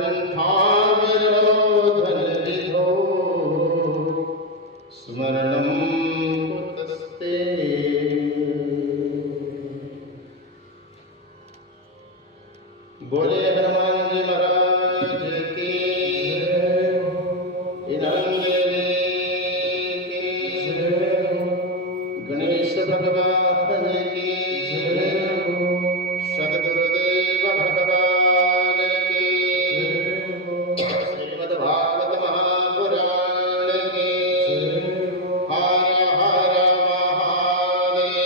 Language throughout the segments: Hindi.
कंठावरोधन विधो स्मरणं कुतस्ते। बोले हनुमान जी महाराज की, इन्हं देवी की, गणेश भगवान की, सद्गुरुदेव भगवान की, श्रीमद्भागवत महापुराण की। हर हर महादेव।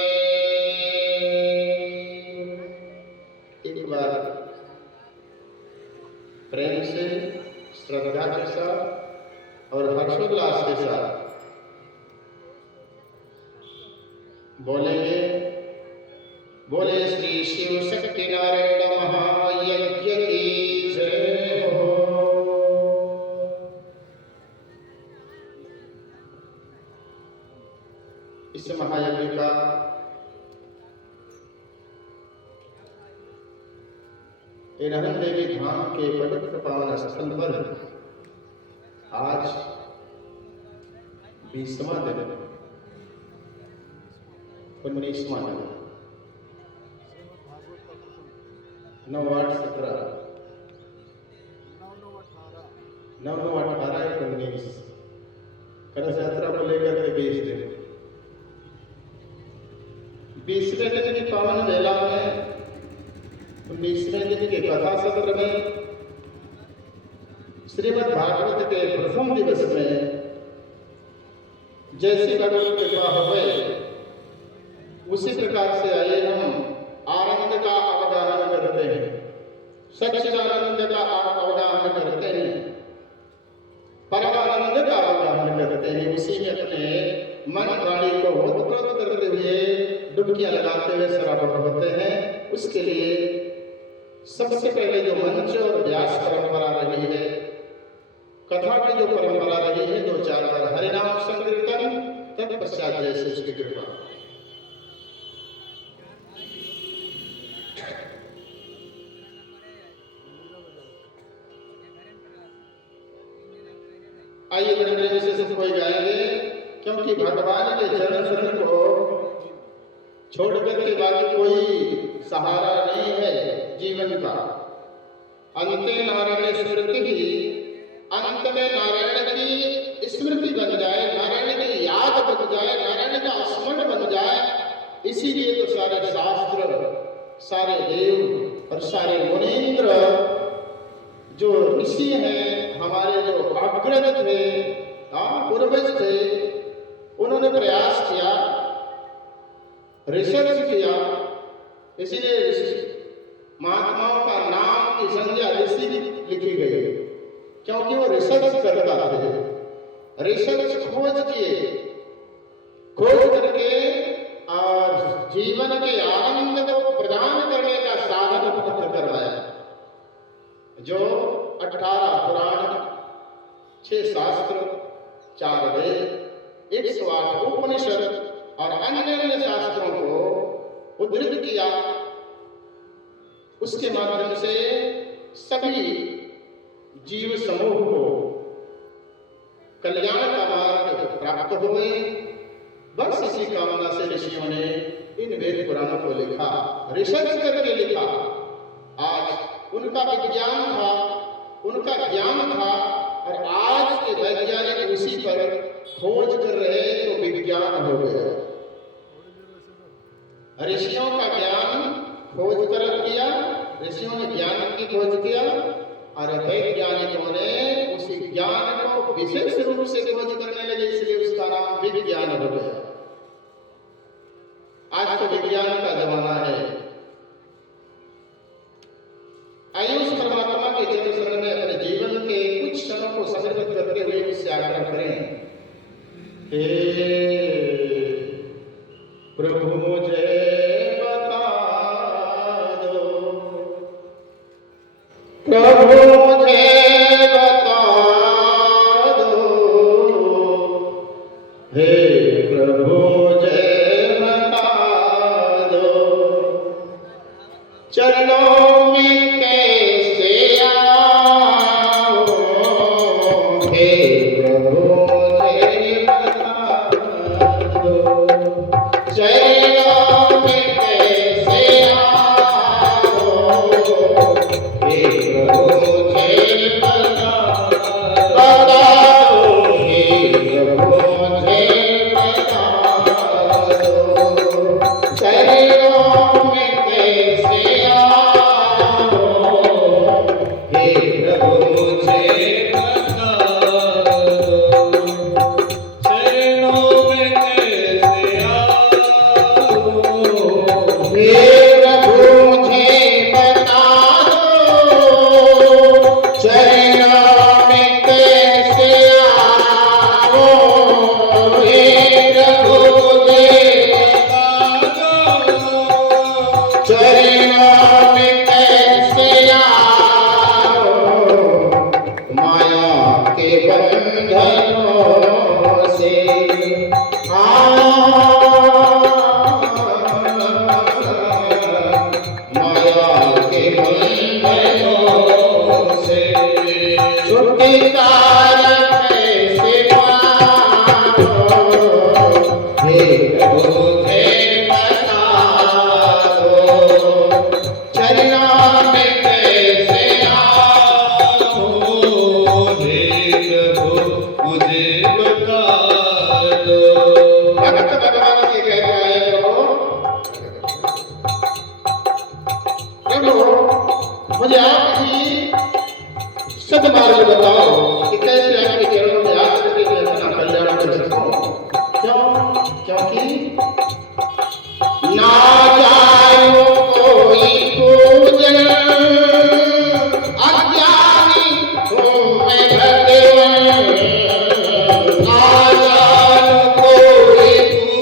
एक बार प्रेम से, श्रद्धा के साथ और हर्षोल्लास के साथ बोलेंगे, बोले श्री शिव शक्ति नारायण महायज्ञ की जय हो। इस महायज्ञ का इन्हं देवी धाम के पवित्र पावन स्थल पर आज 20वां दिन, 19वां दिन, 9, 8, 17, 9, 18, 19 कलश यात्रा को लेकर के 20 दिन, 20वें दिन की पावन वेला में, 19वें दिन के कथा सत्र में, श्रीमद् भागवत के प्रथम दिवस में जैसी भगवत कृपा हुए उसी प्रकार से आइए हम आनंद का अवगाहन करते हैं, सच्चिदानंद का अवगाहन करते हैं, परमानंद का अवगाहन करते हैं। उसी में अपने मन प्राणी को ओतप्रोत करते हुए, डुबकियां लगाते हुए सराबोर होते हैं। उसके लिए सबसे पहले जो मंच और व्यास परंपरा रही है, कथा की जो परंपरा रही है, 2-4 बार हरिनाम संकीर्तन, तत्पश्चात जैसे उसकी कृपा। आइए बड़े प्रेम से सब कोई गाएंगे, क्योंकि भगवान के चरण शरण को छोड़कर के बाकी कोई सहारा नहीं है जीवन का। अंते नारायण स्मृति ही, अंत में नारायण की स्मृति बन जाए, नारायण की याद बन जाए, नारायण का स्मरण बन जाए। इसीलिए तो सारे शास्त्र, सारे देव और सारे मुनीन्द्र, जो ऋषि हैं, हमारे जो अग्रज थे, पूर्वज थे, उन्होंने प्रयास किया, रिसर्च किया। इसीलिए महात्माओं का नाम की संज्ञा ऋषि लिखी गई, क्योंकि वो रिसर्च करता थे, रिसर्च खोज किए, खोज करके और जीवन के आनंद को प्रदान करने का साधन उपलब्ध करवाया। जो 18 पुराण, 6 शास्त्र, 4 वेद, 108 उपनिषद और अन्य शास्त्रों को उद्धृत किया। उसके माध्यम से सभी जीव समूह को कल्याण का मार्ग प्राप्त हुए। बस इसी कामना से ऋषियों ने इन वेद पुराणों को लिखा, रिसर्च करके लिखा। आज उनका विज्ञान था, उनका ज्ञान था, और आज के वैज्ञानिक उसी पर खोज कर रहे, तो विज्ञान हो गया। ऋषियों का ज्ञान खोज कर किया, ऋषियों ने ज्ञान की खोज किया, और वैज्ञानिकों ने उसी ज्ञान को विशेष रूप से खोज करने लगे, इसलिए उसका नाम विज्ञान हो गया। आज तो विज्ञान का जमाना है। आयुष परमात्मा के चरण शरण में अपने जीवन के कुछ क्षणों को समर्पित करते हुए उससे आग्रह करें, हे प्रभु मुझे बता दो, प्रभु मुझे बता दो, हे प्रभु मुझे बता दो, चरणों में कैसे आऊं, मुझे आप ही सदमार्ग बताओ कि कैसे आपके चरणों में आकर के मैं अपना कल्याण कर सकूं। क्यों? क्योंकि ना जानो कोई पूजन, अज्ञानी हूँ मैं भगवान। ना जानो कोई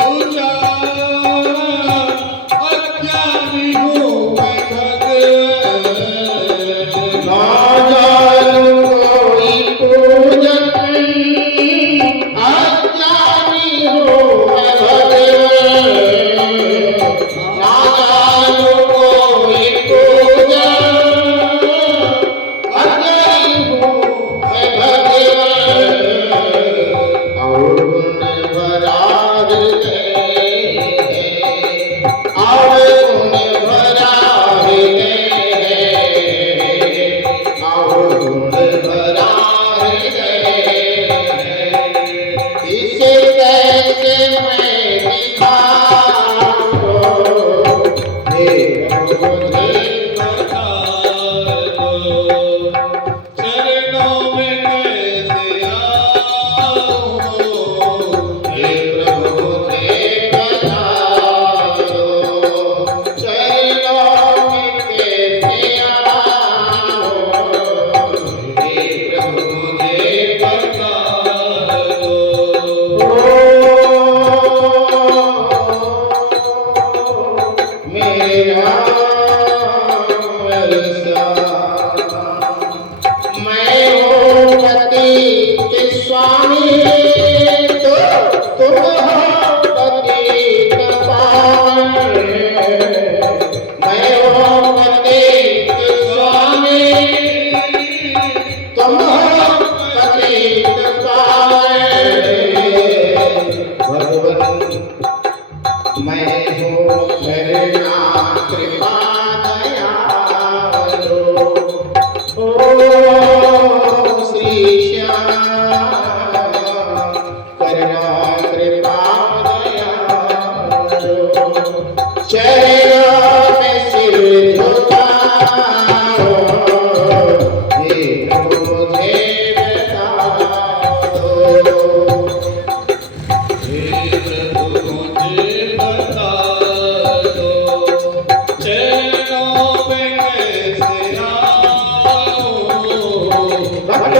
पूजन, अज्ञानी हूँ मैं भगवान। ना जानो कोई पूजन, अज्ञानी हूँ मैं भगवान।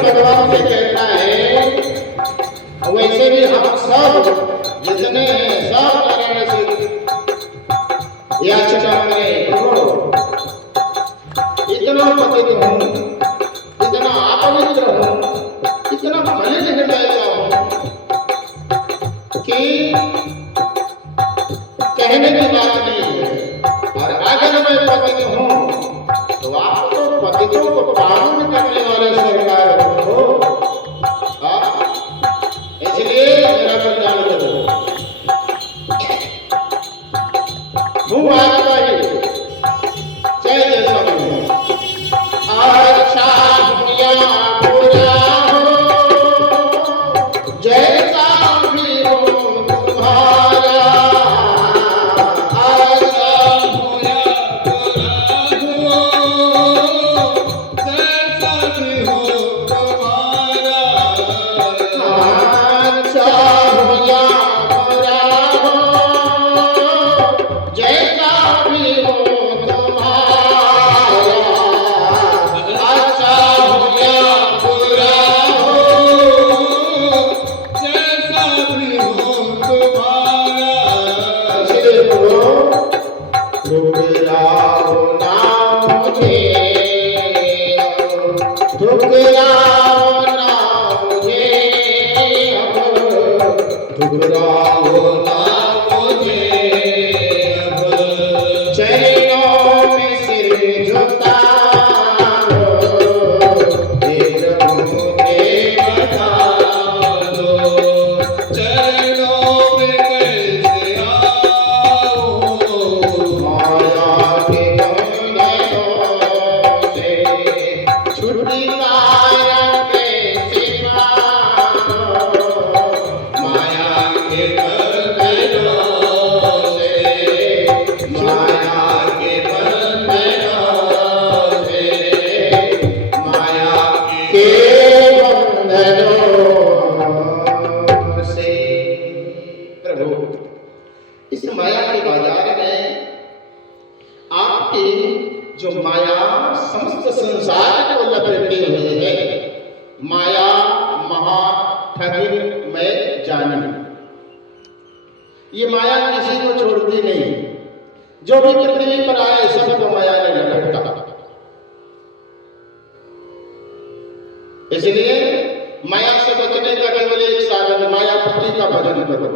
भगवान से कहता है, वैसे भी हम सब जितने सब कारण से याचना करें, इतना पतित हूँ, इतना अपवित्र हूँ, इतना मलिन हृदय का हूँ कि कहने की बात नहीं है। और अगर मैं पतित हूँ तो आप तो पतितों को पावन करने वाले सरकार हो, इसलिए मेरा कल्याण करो। हूँ आपका ही जय जय स्वामी। अच्छा दुनिया पूरा हो, जैसा भी हो तुम्हारा। अच्छा दुनिया पूरा हो, जैसा भी हो तुम्हारा। अच्छा दुनिया पूरा हो, जैसा भी हो तुम्हारा। अच्छा दुनिया पूरा हो, जैसा भी हो तुम्हारा। इसलिए बोलो, ठुकराओ ना मुझे, ठुकराओ ना मुझे, ठुकराओ ना मुझे। चरणों में सिर झुकाओ, हे प्रभु मुझे बता दो, चरणों में कैसे आऊं। माया के बंधनों माया समस्त संसार को लपेटे हुए है। माया महा ठगिन में जानी, ये माया किसी को छोड़ती नहीं। जो भी पृथ्वी पर आए सबको माया ने लपेटा। इसलिए माया से बचने का केवल एक साधन, मायापति का भजन करो।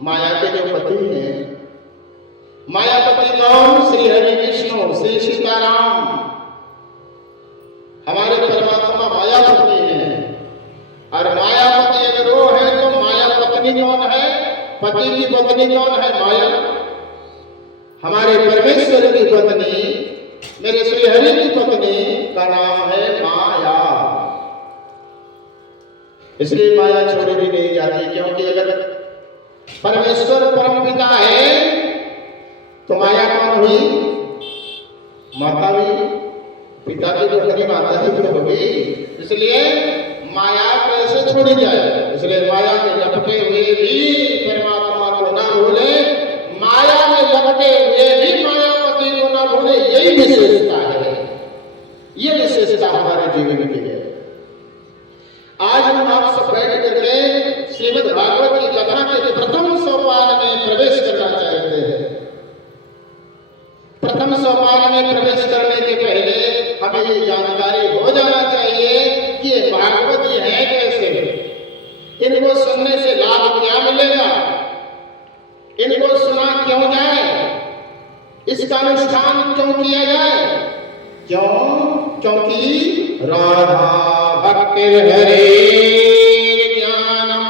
माया के जो पति हैं, मायापति कौन? श्री हरि विष्णु, श्री सीताराम, हमारे परमात्मा मायापति हैं। और मायापति अगर वो है तो माया पत्नी कौन है? पति की पत्नी कौन है? माया। हमारे परमेश्वर की पत्नी, मेरे श्री हरि की पत्नी का नाम है माया। इसलिए माया छोड़ी भी नहीं जाती, क्योंकि अगर परमेश्वर परम पिता है तो माया कौन हुई? माता हुई। पिता की जो अपनी माता ही तो होगी। इसलिए माया कैसे छोड़ी जाए? इसलिए माया में लपटे हुए भी परमात्मा को ना भूले, माया में लपटे हुए भी मायापति को ना भूले। यही विशेषता है, ये विशेषता हमारे जीवन की है। आज हम आप सब बैठ करके श्रीमद् भागवत की कथा के प्रथम सोपान में प्रवेश करना चाहते हैं। प्रथम सोपान में प्रवेश करने के पहले हमें ये जानकारी हो जाना चाहिए कि ये भागवत है कैसे, इनको सुनने से लाभ क्या मिलेगा, इनको सुना क्यों जाए, इसका अनुष्ठान क्यों किया जाए? क्यों? क्योंकि राधा भक्ति हरे ज्ञानम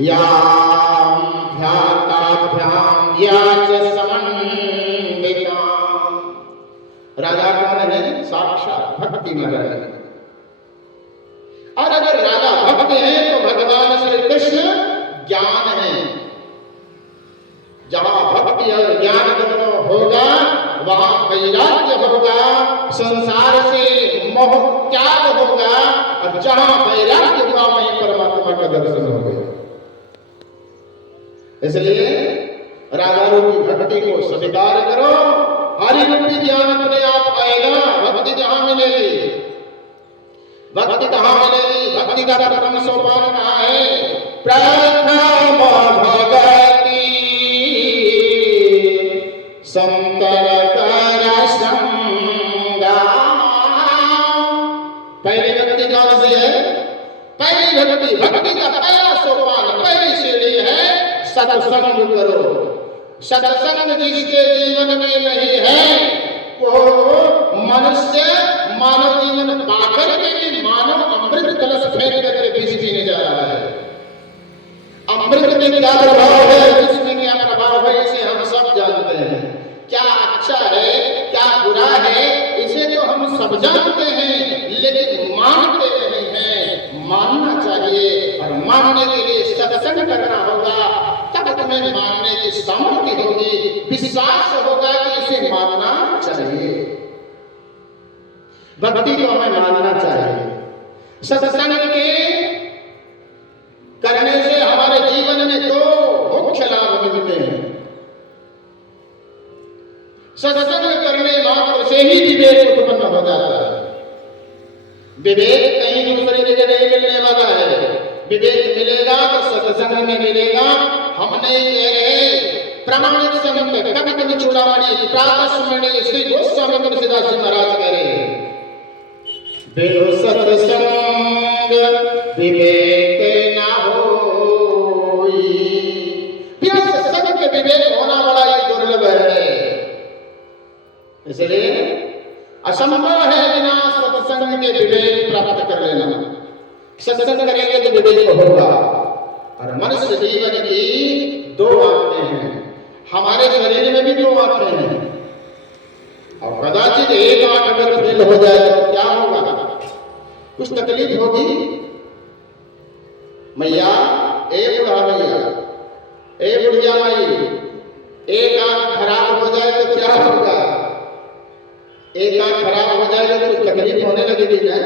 याम ध्याताभ्याम याच समन्विता। राधा कौन है? साक्षात भक्ति में है। और अगर राधा भक्त है तो भगवान श्री कृष्ण ज्ञान है। जहां भक्ति और ज्ञान दोनों होगा वहां वैराग्य होगा, संसार से मोह त्याग होगा। और जहां वैराग्य होगा वहीं परमात्मा का दर्शन होगा। इसलिए राधा रूपी भक्ति को स्वीकार करो, हरि रूपी ज्ञान अपने आप आएगा। भक्ति जहां मिलेगी, भक्ति कहां मिलेगी? भक्ति का प्रथम सोपान कहां है? प्रथम भगति संकर कर संगा। पहली भक्ति कौन सी है? पहली भक्ति, भक्ति का पहला सोपान, पहली सीढ़ी है सत्संग करो। सत्संग जिसके जीवन में नहीं है वो मनुष्य मानव जीवन पाकर के भी मानव अमृत कलश फेंक करके बीज पीने जा रहा है। अमृत में क्या प्रभाव है, इसमें क्या प्रभाव है, इसे हम सब जानते हैं। क्या अच्छा है, क्या बुरा है, इसे तो हम सब जानते हैं, लेकिन मानते नहीं हैं। मानना चाहिए और मानने के लिए सत्संग करना होगा, तब तुम्हें मानने की सामर्थ्य होगी, विश्वास होगा कि इसे मानना चाहिए। भक्ति को हमें मानना चाहिए। सत्संग के करने से हमारे जीवन में दो मुख्य लाभ मिलते हैं। सत्संग करने मात्र से ही विवेक उत्पन्न हो जाता है। विवेक कहीं दूसरी जगह नहीं मिलने वाला है। विवेक मिलेगा तो सत्संग में मिलेगा। हम नहीं कह रहे, प्रामाणिक संत कवि कवि चूड़ामणि प्रातस्मरणीय श्री गोस्वामी तुलसीदास जी महाराज कह रहे हैं, बिनु सत्संग विवेक ना होई। बिना सत्संग के विवेक होना बड़ा ही दुर्लभ है। इसलिए असंभव है बिना सत्संग के विवेक प्राप्त कर लेना। सत्संग करेंगे तो विवेक होगा। और मनुष्य जीवन की दो आंखें हैं। हमारे शरीर में भी दो आंखें हैं, और कदाचित एक आंख अगर फेल हो जाए तो क्या होगा? कुछ तकलीफ होगी। मैया, ए बुढ़ा मैया, ए बुढ़िया माई, एक आंख खराब हो जाए तो क्या होगा? एक आंख खराब हो जाए तो कुछ तकलीफ होने लगेगी ना।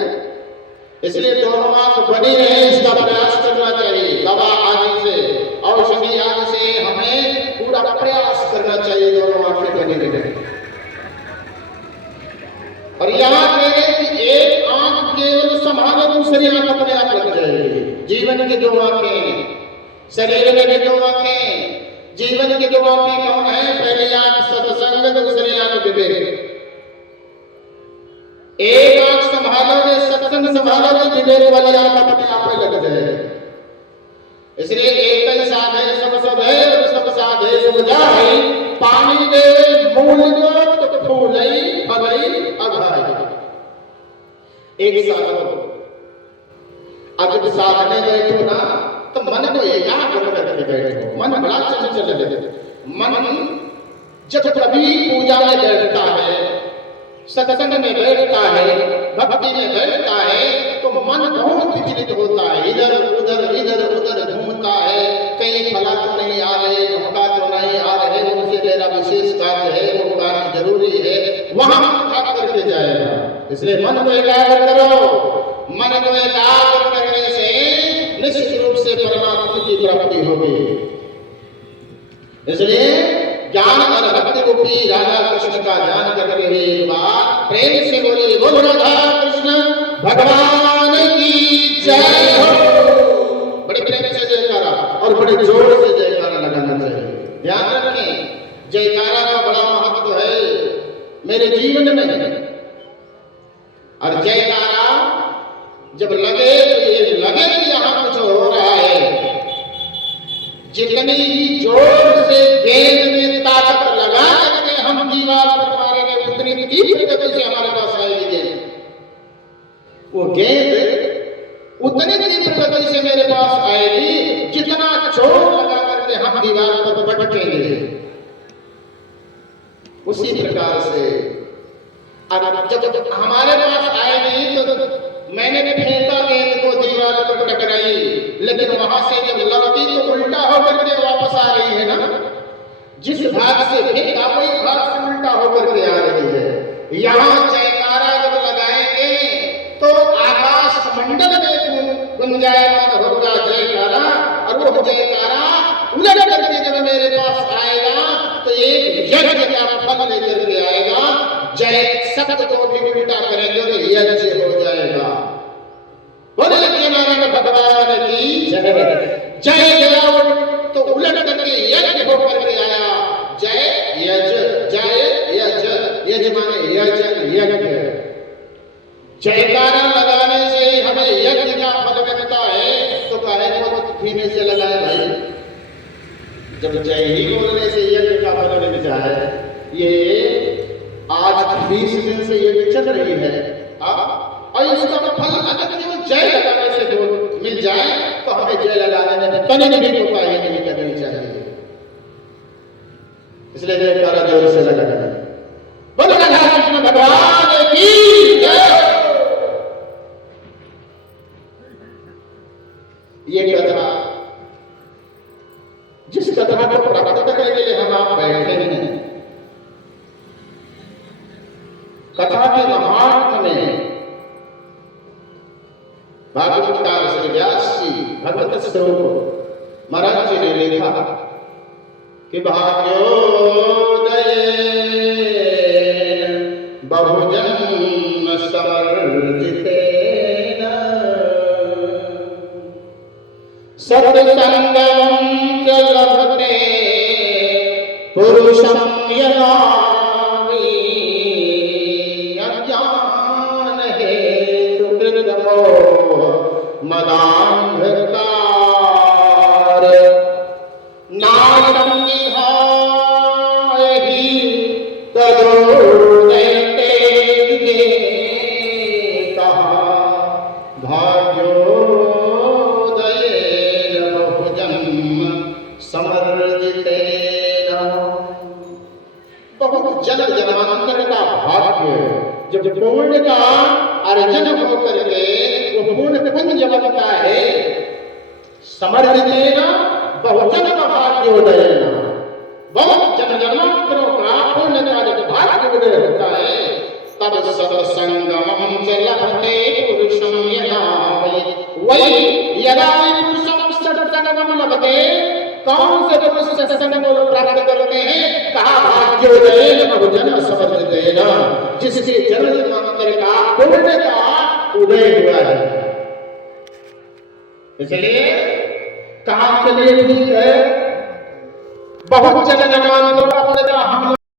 इसलिए दोनों आंख बनी रहे, इसका प्रयास करना चाहिए। दवा आदि से, औषधि आदि से हमें पूरा प्रयास करना चाहिए दोनों आंखें बनी रहे। और यहाँ कह रहे कि एक आंख केवल संभालो, दूसरी आंख अपने आप लग जाएगी। जीवन की दो आंखें, शरीर में भी दो आंखें। जीवन की दो आंखें कौन है? पहली आंख सत्संग, दूसरी आंख विवेक। एक आंख संभालोगे, सत्संग संभालोगे, विवेक वाली आंख अपने आप में लग जाएगी। इसलिए एक ही साधे सब सब है, और सब साधे सब जाए। पानी दे मूल को तो फूलई फलई अघाई। एक साधो, अब जब साधने बैठो ना तो मन को एकाग्र करके बैठो। मन बड़ा चंचल है। मन जब कभी पूजा में बैठता है, सत्संग में बैठता है, भक्ति में बैठता है, तो मन बहुत विचलित होता है। इधर उधर घूमता है। कहीं फला तो नहीं आ रहे, धोखा तो नहीं आ रहे, उनसे मेरा विशेष कार्य है, वो कार्य जरूरी है, वहां भाग करके जाएगा। इसलिए मन को एकाग्र करो। मन को एकाग्र करने से निश्चित रूप से परमात्मा की प्राप्ति होगी। इसलिए ज्ञान और भक्ति रूपी राधा कृष्ण का ध्यान करते हुए एक बार प्रेम से बोलिए, बोल राधा कृष्ण भगवान की जय हो। बड़े प्रेम से जयकारा और बड़े जोर से जयकारा लगाना चाहिए। ध्यान रखें, जयकारा का बड़ा महत्व है मेरे जीवन में। और जयकारा जब लगे तो ये लगे कि यहाँ कुछ हो रहा है। जितनी ही जोर से गेंद में ताकत लगा करके हम दीवार पर मारेंगे, उतनी तीव्र गति से हमारे पास आएगी गेंद। वो गेंद उतनी तीव्र गति से मेरे पास आएगी जितना जोर लगा करके हम दीवार पर पटकेंगे। उसी प्रकार से अब जब हमारे पास आएगी तो मैंने फेंका गेंद को, दीवार पर टकराई, लेकिन वहां से जब लगती तो उल्टा होकर के वापस आ रही है ना। जिस भाग से फेंका वही भाग से उल्टा होकर के आ रही है। यहाँ जयकारा जब लगाएंगे तो आकाश मंडल में गुंजायमान होगा जयकारा, और वो जयकारा उलट करके जब मेरे पास आएगा तो एक यज्ञ का फल लेकर के आएगा। जय शब्द को भी उल्टा करेंगे तो यज्ञ हो जाएगा। बोले नारायण भगवान की जय। जय जय तो उलट करके यज्ञ होकर के आया। जय यज, जय यज, यज माने यजन, यज्ञ। जयकारा लगाने से हमें यज्ञ का फल मिलता है। तो कहे बहुत धीमे से लगाए भाई, जब जय ही बोलने से यज्ञ का फल मिल जाए। ये आज 20 दिन से ये चल रही है, और इसका फल अगर केवल जय लगाने से मिल जाए तो हमें जय लगाने में तनिक भी कोताही नहीं करनी चाहिए। इसलिए जयकारा जोर से लगाना। बोलो राधा कृष्ण भगवान की जय। ये कथा, जिस कथा को प्राप्त करने के लिए हम आप बैठे हैं, कथा के महात्म में भागवतकार श्री व्यास जी भगवत स्वरूप महाराज जी ने लिखा कि भाग्योदय बहुजन्म समर्जितेन सत्संगं च लभते पुरुषं यदा मदांधकार नाशं निहाय ही तदोदयते कहा भाग्योदयेन बहुजन्म समर्जितेन। बहुत जन्म जन्मांतर का भाग्य जब पुण्य का अर्जन होकर के वो पूर्ण पुण्य बनता है। समर्जितेन बहुजन्म भाग्योदयेन, बहुत जन्म जन्मांतरों का पुण्य का जब भाग्योदय होता है तब सत्संगम च लभते पुरुषं यदा वै यदा पुरुषं सत्संगम लभते कौन से पुरुष सत्संग को प्राप्त करते हैं? कहा भाग्योदयेन बहुजन्म समर्जितेन, जिसके जन्म जन्मांतर का पुण्य का उदय हुआ है। इसलिए कहा चलिए ठीक है, बहुत जन्म जन्मांतर का पुण्य का हम